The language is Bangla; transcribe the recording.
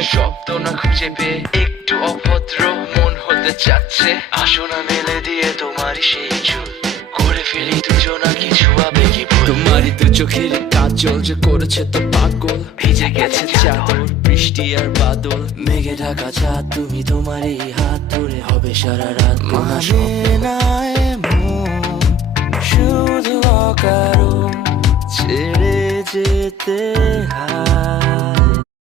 মনে শব্দ না খুঁজে পেয়ে একটু অভদ্র মন হতে চাচ্ছে। আসো না মেলে দিয়ে তোমারই সেই চুল, করে ফেলি দুজনা কিছু আবেগী ভুল। তোমারই তো চোখের কাজল যে করেছে তো পাগল, ভিজে গেছে চাদর বৃষ্টি আর বাদল, মেঘে ঢাকা চাঁদ তুমি তোমার এই হাত ধরে হবে সারা রাত। মানে না এমন শুধু অকারণ ছেড়ে যেতে হয়।